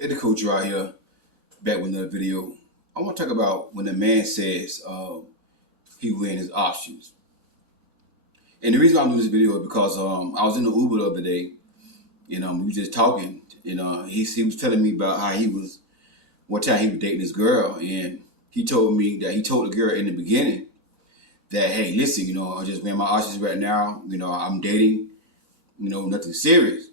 Hey, the coach right here, back with another video. I want to talk about when a man says he weighing his options. And the reason I'm doing this video is because I was in the Uber the other day, and we were just talking, and he was telling me about how one time he was dating this girl, and he told me that he told the girl in the beginning that, hey, listen, I'm just weighing my options right now. I'm dating, nothing serious.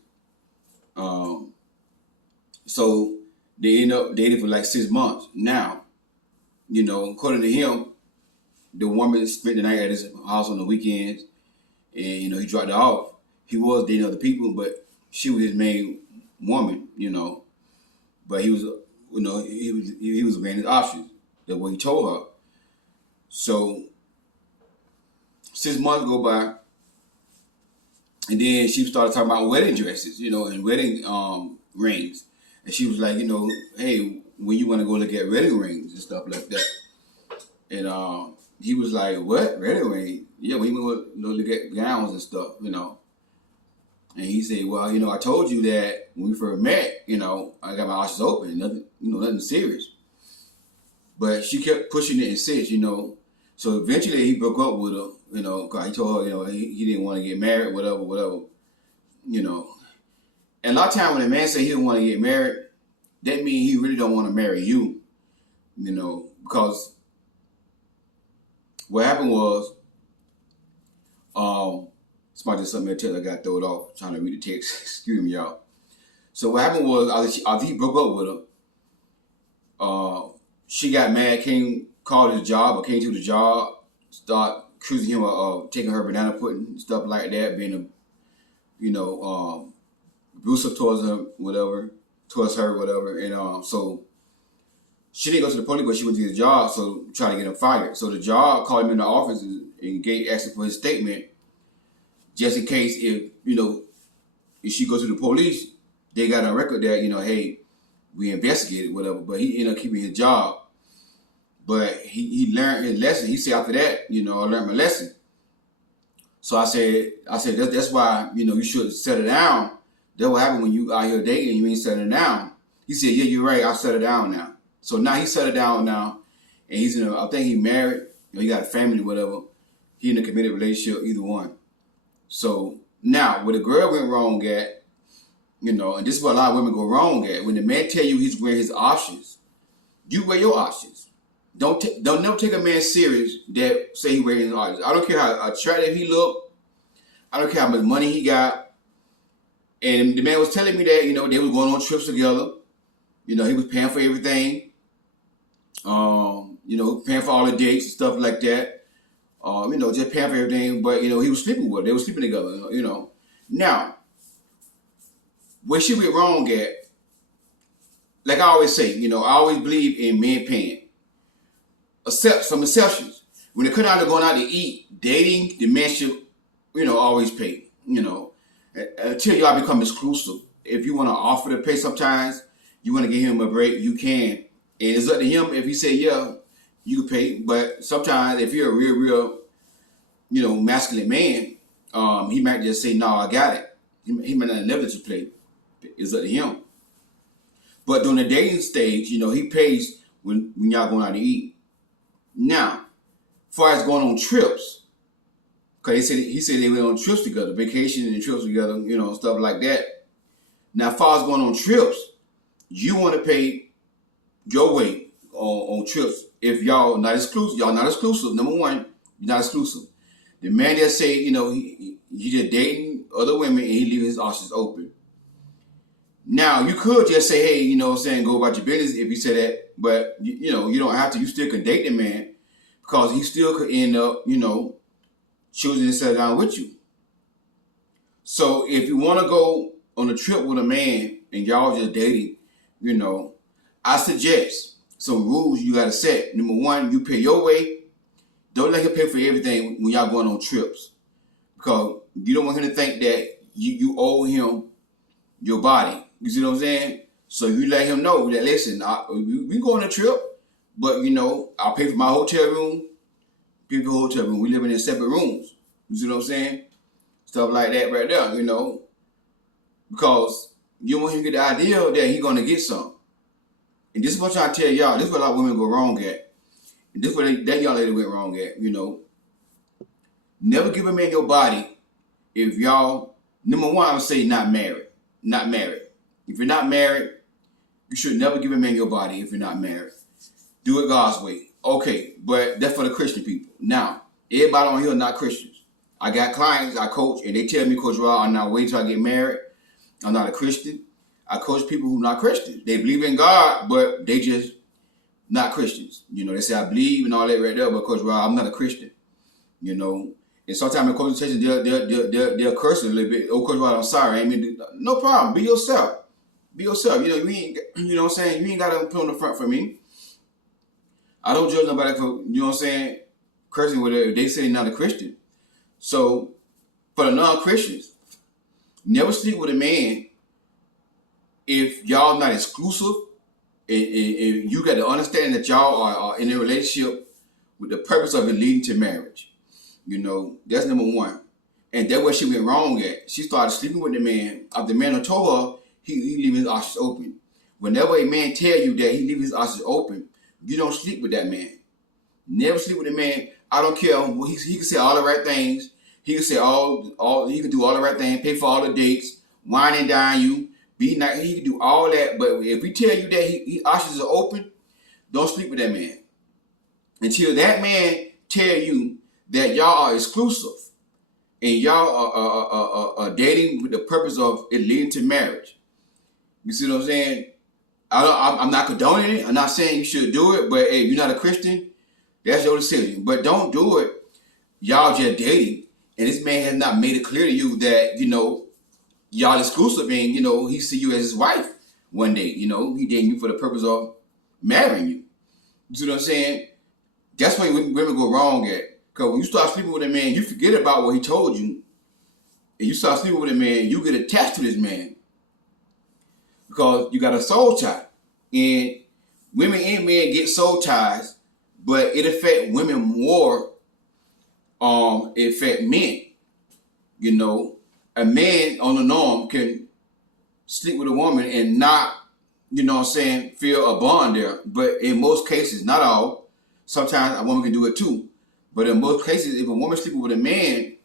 So they end up dating for like 6 months. Now, according to him, the woman spent the night at his house on the weekends, and he dropped her off. He was dating other people, but she was his main woman, But he was weighing his options. That's what he told her. So 6 months go by, and then she started talking about wedding dresses, and wedding rings. And she was like, hey, when you want to go look at wedding rings and stuff like that. And he was like, what? Wedding ring? Yeah, when you want to look at gowns and stuff, And he said, well, I told you that when we first met, I got my options open, nothing serious. But she kept pushing it and said, So eventually he broke up with her, because he told her, he didn't want to get married, whatever. And a lot of times when a man say he don't want to get married, that means he really don't want to marry you, because what happened was, somebody did something I got thrown off trying to read the text. Excuse me, y'all. So what happened was, after he broke up with her, she got mad, called his job, or came to the job, start accusing him of taking her banana pudding, stuff like that, being abusive towards her, whatever. And so she didn't go to the police, but she went to his job, so trying to get him fired. So the job called him in the office and asked him for his statement, just in case if she goes to the police, they got a record that hey, we investigated, whatever. But he ended up keeping his job. But he learned his lesson. He said after that, I learned my lesson. So I said that's why you should settle down. That's what happened when you out here dating and you ain't settling down. He said, yeah, you're right. I'll settle down now. So now he settled down now, and I think he married, he got a family, whatever. He in a committed relationship, either one. So now, where the girl went wrong at, and this is what a lot of women go wrong at. When the man tell you he's weighing his options, you weigh your options. Don't never take a man serious that say he weighing his options. I don't care how attractive he look. I don't care how much money he got. And the man was telling me that, they was going on trips together. He was paying for everything. Paying for all the dates and stuff like that. Just paying for everything. But, he was sleeping with her. They were sleeping together, Now, where she went wrong at, like I always say, I always believe in men paying. Except some exceptions. When it comes down to going out to eat, dating, the man should, always pay, Until y'all become exclusive. If you want to offer to pay sometimes, you want to give him a break, you can. And it's up to him if he say, yeah, you can pay. But sometimes if you're a real, masculine man, he might just say, no, I got it. He might not never let you play. It's up to him. But during the dating stage, he pays when y'all going out to eat. Now, as far as going on trips, because he said they went on trips together, vacation and trips together, stuff like that. Now, as far as going on trips, you want to pay your way on trips. If y'all not exclusive, Number one, you're not exclusive. The man that say, he just dating other women and he leaving his options open. Now, you could just say, hey, go about your business if you say that. But, you don't have to. You still can date the man because he still could end up, choosing to settle down with you. So if you want to go on a trip with a man and y'all just dating, I suggest some rules you got to set. Number one, you pay your way. Don't let him pay for everything when y'all going on trips. Because you don't want him to think that you owe him your body. You see what I'm saying? So you let him know that, listen, we go on a trip, but, I'll pay for my hotel room. Pay for the hotel room. We living in separate rooms. You see what I'm saying? Stuff like that right there, Because you want him to get the idea that he's going to get some. And this is what I'm trying to tell y'all. This is what a lot of women go wrong at. And this is what that young lady went wrong at. Never give a man your body if y'all, number one, I would say not married. Not married. If you're not married, you should never give a man your body if you're not married. Do it God's way. Okay, but that's for the Christian people. Now, everybody on here are not Christians. I got clients I coach, and they tell me, Coach Rob, I'm not waiting till I get married. I'm not a Christian. I coach people who are not Christians. They believe in God, but they just not Christians. They say I believe and all that right there, but Coach Rob, I'm not a Christian. And sometimes in conversation they'll curse a little bit. Oh, Coach Rob, I'm sorry. I ain't mean to. No problem. Be yourself. Be yourself. You ain't. You know what I'm saying. You ain't got to put on the front for me. I don't judge nobody for cursing with it if they say they're not a Christian. So for the non-Christians, never sleep with a man if y'all not exclusive, and you got to understand that y'all are in a relationship with the purpose of it leading to marriage. That's number one. And that's where she went wrong at. She started sleeping with the man. After the man told her he leave his options open. Whenever a man tell you that he leave his options open, you don't sleep with that man. Never sleep with a man. I don't care. He can say all the right things. He can say he can do all the right things, pay for all the dates, wine and dine you, be nice. He can do all that. But if we tell you that his options are open, don't sleep with that man. Until that man tell you that y'all are exclusive and y'all are dating with the purpose of it leading to marriage. You see what I'm saying? I'm not condoning it. I'm not saying you should do it, but hey, if you're not a Christian, that's your decision. But don't do it. Y'all just dating, and this man has not made it clear to you that y'all exclusive, and he see you as his wife one day. He dating you for the purpose of marrying you. You see what I'm saying? That's where women go wrong at. Because when you start sleeping with a man, you forget about what he told you, and you start sleeping with a man, you get attached to this man because you got a soul tie. And women and men get soul ties, but it affects women more. It affects men. A man on the norm can sleep with a woman and not, feel a bond there. But in most cases, not all, sometimes a woman can do it too. But in most cases, if a woman sleeping with a man,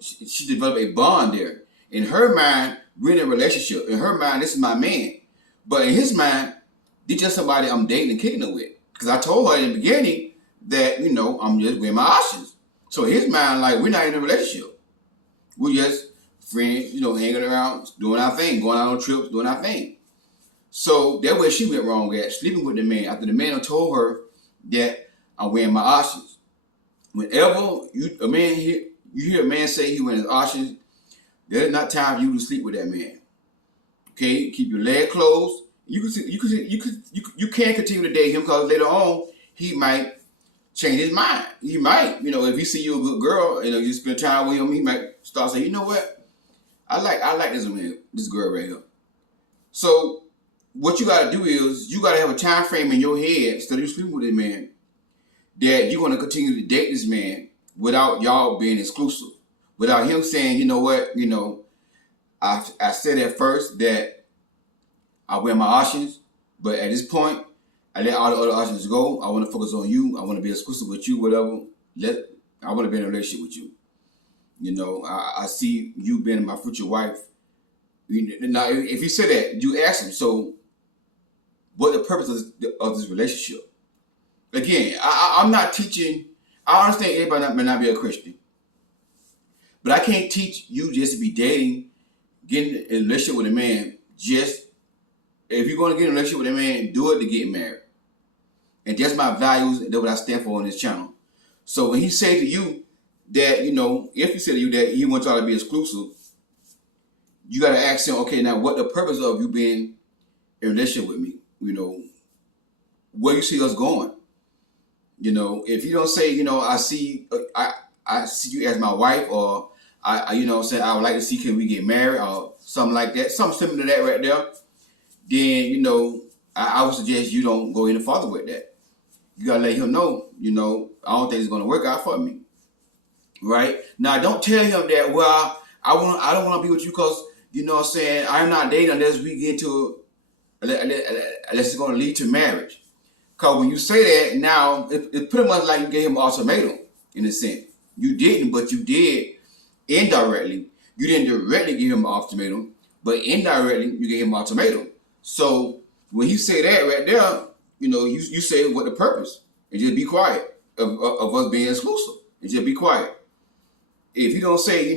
she developed a bond there. In her mind, we're in a relationship. In her mind, this is my man. But in his mind, this just somebody I'm dating and kicking it with. Because I told her in the beginning that, I'm just wearing my options. So in his mind, like, we're not in a relationship. We're just friends, hanging around, doing our thing, going out on trips, doing our thing. So that's where she went wrong at, sleeping with the man. After the man told her that I'm wearing my options. Whenever you hear a man say he wears his options, there's not time for you to sleep with that man. Okay, keep your leg closed. You can continue to date him because later on he might change his mind. He might, if he see you a good girl, you spend time with him, he might start saying, you know what, I like this girl right here. So what you got to do is you got to have a time frame in your head instead of you sleeping with a man that you're going to continue to date this man without y'all being exclusive, without him saying, you know what, I said at first that I wear my options, but at this point, I let all the other options go. I want to focus on you. I want to be exclusive with you, whatever. I want to be in a relationship with you. I see you being my future wife. Now, if you say that, you ask him, so what the purpose of this relationship? Again, I'm not teaching. I understand everybody may not be a Christian, but I can't teach you just to be dating, getting in a relationship with a man. Just if you're going to get in a relationship with a man, do it to get married. And that's my values, and that's what I stand for on this channel. So when he say to you that, if he say to you that he wants y'all to be exclusive, you got to ask him, okay, now what the purpose of you being in a relationship with me? Where you see us going? If you don't say, I see you as my wife, or I I would like to see, can we get married, or something like that, something similar to that right there, then, I would suggest you don't go any farther with that. You got to let him know, I don't think it's going to work out for me. Right? Now, don't tell him that, well, I don't want to be with you because, I'm not dating unless we get to unless it's going to lead to marriage. Because when you say that, now it's pretty much like you gave him an ultimatum in a sense. You didn't, but you did indirectly. You didn't directly give him an ultimatum, but indirectly you gave him an ultimatum. So when you say that right there, you say what the purpose, and just be quiet of us being exclusive, and just be quiet. If you don't say,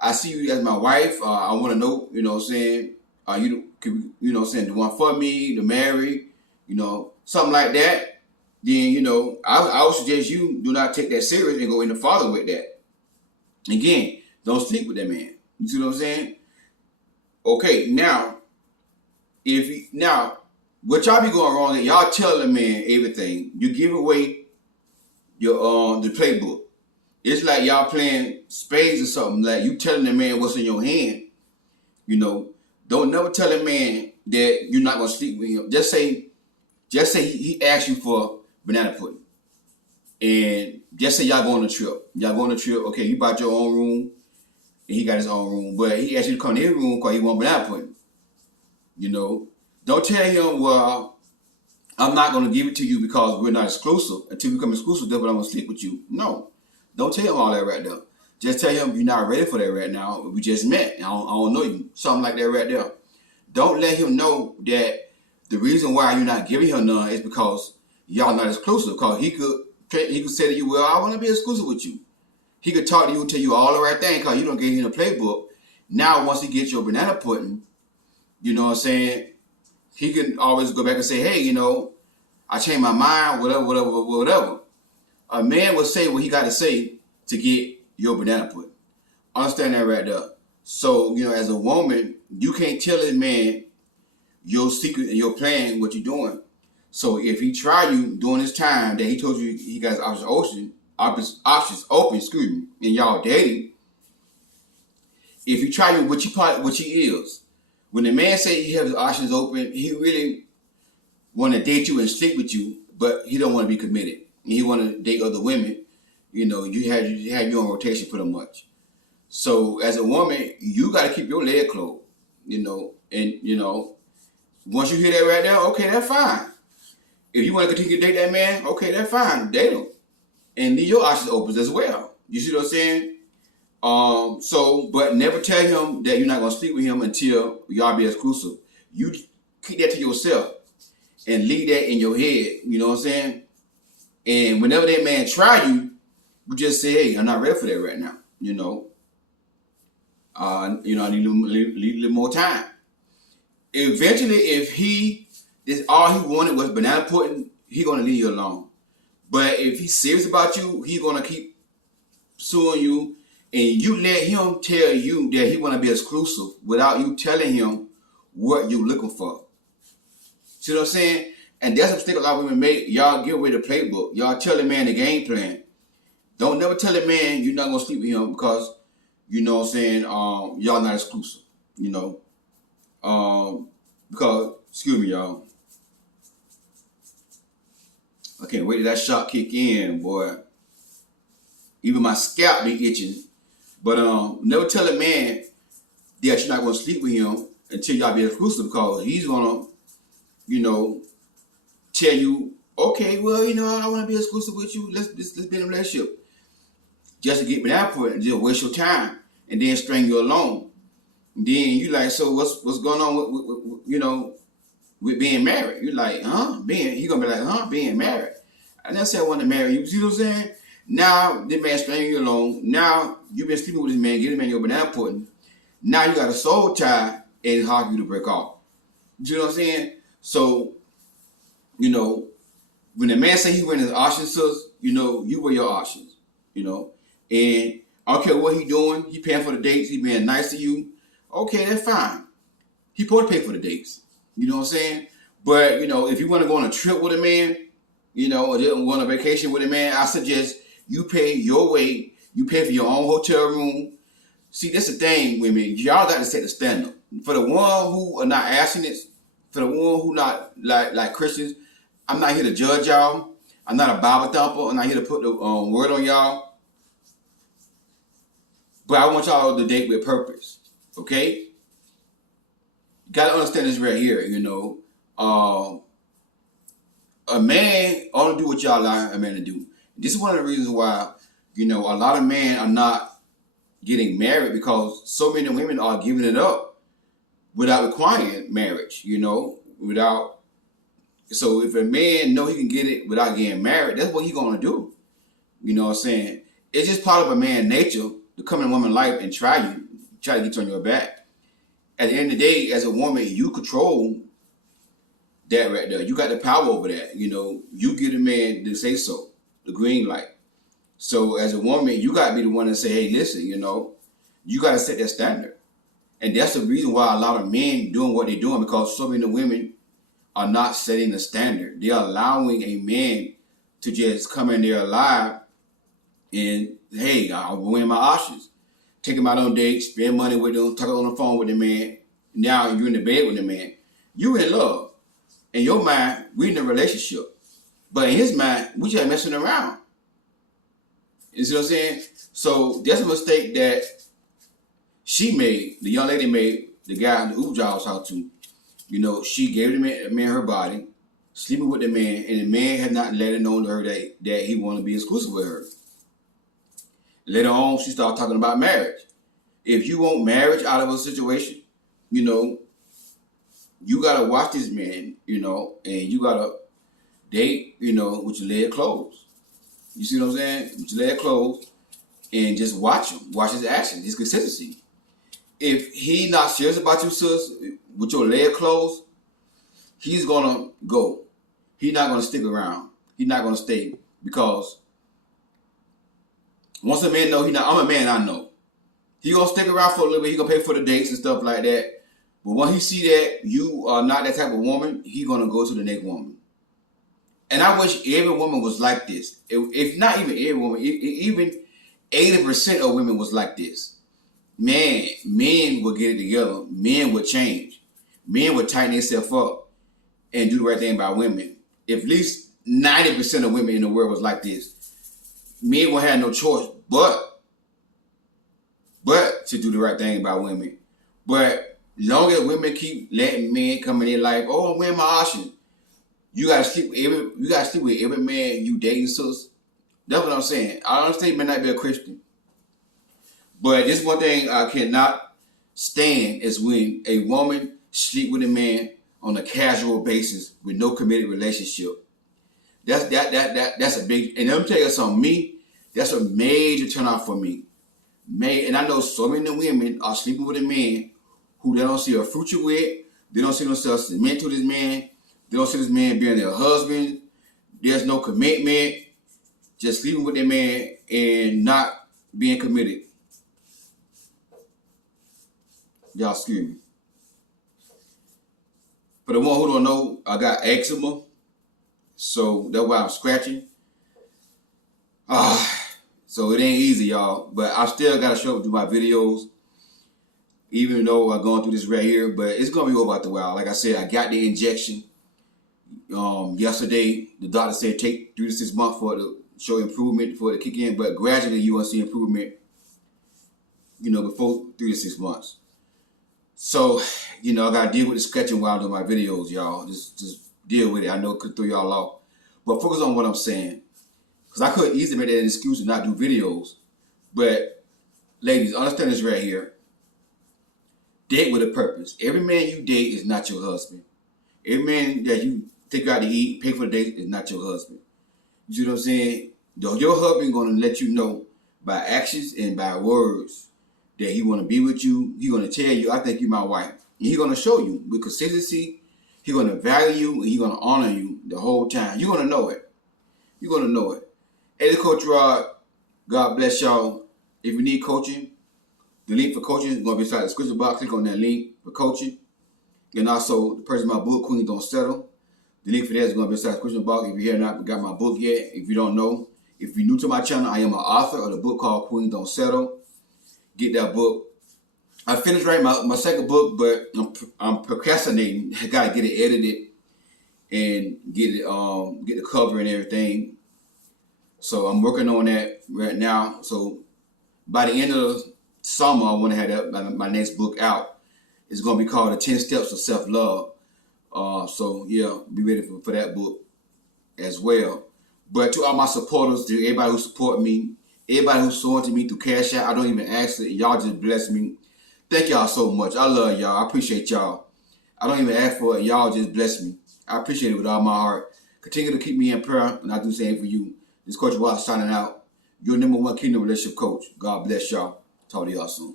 I see you as my wife, I want to know, what I'm saying, the one for me, to marry, something like that, then, I would suggest you do not take that serious and go into farther with that. Again, don't sleep with that man. You see what I'm saying? Okay, now, what y'all be going wrong is y'all tell the man everything. You give away your the playbook. It's like y'all playing spades or something. Like you telling the man what's in your hand. Don't never tell a man that you're not gonna sleep with him. Just say he asked you for banana pudding, and just say y'all go on a trip. Okay, you bought your own room, and he got his own room, but he asked you to come to his room because he want banana pudding. Don't tell him, well, I'm not gonna give it to you because we're not exclusive. Until we become exclusive, then I'm gonna sleep with you. No. Don't tell him all that right there. Just tell him you're not ready for that right now. We just met. I don't know you. Something like that right there. Don't let him know that the reason why you're not giving him none is because y'all not exclusive. Because he could say to you, well, I want to be exclusive with you. He could talk to you and tell you all the right thing because you don't give him a playbook. Now, once he gets your banana pudding, you know what I'm saying, he can always go back and say, hey, I changed my mind, whatever. A man will say what he got to say to get your banana pudding. Understand that right there. So, as a woman, you can't tell a man your secret and your plan, what you're doing. So if he try you during this time that he told you he got his options open, and y'all dating, if he try you, what he is. When the man say he has his options open, he really want to date you and sleep with you, but he don't want to be committed. He want to date other women, you have you on rotation pretty much. So as a woman, you got to keep your leg closed, and once you hear that right there, okay, that's fine. If you want to continue to date that man, okay, that's fine, date him, and leave your options open as well. You see what I'm saying? But never tell him that you're not gonna sleep with him until y'all be exclusive. You keep that to yourself and leave that in your head. You know what I'm saying? And whenever that man try you, you just say, hey, I'm not ready for that right now. I need a little more time. Eventually, if this all he wanted was banana pudding, he gonna leave you alone. But if he's serious about you, he gonna keep suing you, and you let him tell you that he wanna be exclusive without you telling him what you're looking for. See what I'm saying? And that's a mistake a lot of women make. Y'all give away the playbook. Y'all tell the man the game plan. Don't never tell a man you're not gonna sleep with him because y'all not exclusive. Because excuse me, y'all. I can't wait till that shot kick in, boy. Even my scalp be itching. But never tell a man that you're not gonna sleep with him until y'all be exclusive because he's gonna, tell you, okay, well, I want to be exclusive with you. Let's be in a relationship. Just to get me that point and just waste your time and then string you along. And then you like, so what's going on with being married? You like, he gonna be like, being married. I never said I want to marry you. See what I'm saying? Now this man stringing you along. Now you've been sleeping with this man, get him in your banana pudding. Now you got a soul tie and it's hard for you to break off. You see what I'm saying? So, when the man say he wearing his options, you wear your options, and I don't care what he doing, he paying for the dates, he being nice to you, okay, that's fine. He supposed to pay for the dates, you know what I'm saying? But, if you want to go on a trip with a man, or go on a vacation with a man, I suggest you pay your way, you pay for your own hotel room. See, that's the thing, women, y'all got to set the standard. For the one who are not asking it, for the one who not like Christians, I'm not here to judge y'all. I'm not a Bible thumper. I'm not here to put the word on y'all. But I want y'all to date with purpose, okay? Gotta understand this right here, a man ought to do what y'all allow a man to do. This is one of the reasons why, a lot of men are not getting married, because so many women are giving it up without requiring marriage, without. So if a man know he can get it without getting married, that's what he's gonna do. You know what I'm saying? It's just part of a man's nature to come in a woman's life and try to get you on your back. At the end of the day, as a woman, you control that right there. You got the power over that. You get a man to say so, the green light. So as a woman, you got to be the one to say, hey, listen, you got to set that standard. And that's the reason why a lot of men doing what they're doing, because so many women are not setting the standard. They're allowing a man to just come in there alive and, hey, I'm weighing my options. Take him out on dates, spend money with them, talk on the phone with the man. Now you're in the bed with the man. You in love. In your mind, we in a relationship. But in his mind, we just messing around. You see what I'm saying? So that's a mistake that she made, the young lady made, the guy in the Uber driver was talking to. She gave the man her body, sleeping with the man, and the man had not let it known to her that he wanted to be exclusive with her. Later on, she started talking about marriage. If you want marriage out of a situation, you gotta watch this man, and you gotta date, with your leg closed. You see what I'm saying? With your leg closed, and just watch him, watch his actions, his consistency. If he not serious about you, sis, with your leg closed, he's gonna go. He's not gonna stick around. He's not gonna stay, because once a man know I'm a man, I know. He gonna stick around for a little bit. He gonna pay for the dates and stuff like that. But when he see that you are not that type of woman, he gonna go to the next woman. And I wish every woman was like this. If not even every woman, even 80% of women was like this. Man, men would get it together. Men would change. Men would tighten themselves up and do the right thing by women. If at least 90% of women in the world was like this, men would have no choice but to do the right thing by women. But long as women keep letting men come in their life, oh, where's my option? You gotta sleep with every man you dating, sis. That's what I'm saying. I understand you may not be a Christian, but this one thing I cannot stand is when a woman sleep with a man on a casual basis with no committed relationship. That's a big. And let me tell you something. That's a major turnoff for me. And I know so many women are sleeping with a man who they don't see a future with. They don't see themselves submit to this man. They don't see this man being their husband. There's no commitment. Just sleeping with their man and not being committed. Y'all excuse me. For the one who don't know, I got eczema. So that's why I'm scratching. So it ain't easy, y'all. But I still got to show up through my videos, even though I'm going through this right here. But it's going to be over after a while. Like I said, I got the injection. Yesterday, the doctor said take 3 to 6 months for it to show improvement, for it to kick in. But gradually, you will see improvement, before 3 to 6 months. So, I got to deal with the scratching while I'm doing my videos, y'all. Just deal with it. I know it could throw y'all off. But focus on what I'm saying. Because I could easily make that an excuse to not do videos. But, ladies, understand this right here. Date with a purpose. Every man you date is not your husband. Every man that you take out to eat, pay for the date, is not your husband. You see what I'm saying? Your husband going to let you know by actions and by words that he want to be with you. He going to tell you, I think you're my wife. And he going to show you with consistency. He going to value you and he going to honor you the whole time. You're going to know it. You're going to know it. Hey, this is Coach Rod. God bless y'all. If you need coaching, the link for coaching is going to be inside the description box. Click on that link for coaching. And also, the person in my book, Queens Don't Settle. The link for that is going to be inside the description box. If you have not got my book yet, if you don't know, if you're new to my channel, I am an author of the book called Queens Don't Settle. Get that book. I finished writing my second book, but I'm procrastinating. I got to get it edited and get the cover and everything. So I'm working on that right now. So by the end of the summer, I want to have my next book out. It's going to be called The 10 Steps of Self-Love. So, yeah, be ready for that book as well. But to all my supporters, to everybody who support me, everybody who's sworn to me through Cash App, I don't even ask it. Y'all just bless me. Thank y'all so much. I love y'all. I appreciate y'all. I don't even ask for it. Y'all just bless me. I appreciate it with all my heart. Continue to keep me in prayer, and I do the same for you. This Coach Watts signing out. Your #1 Kingdom Relationship Coach. God bless y'all. Talk to y'all soon.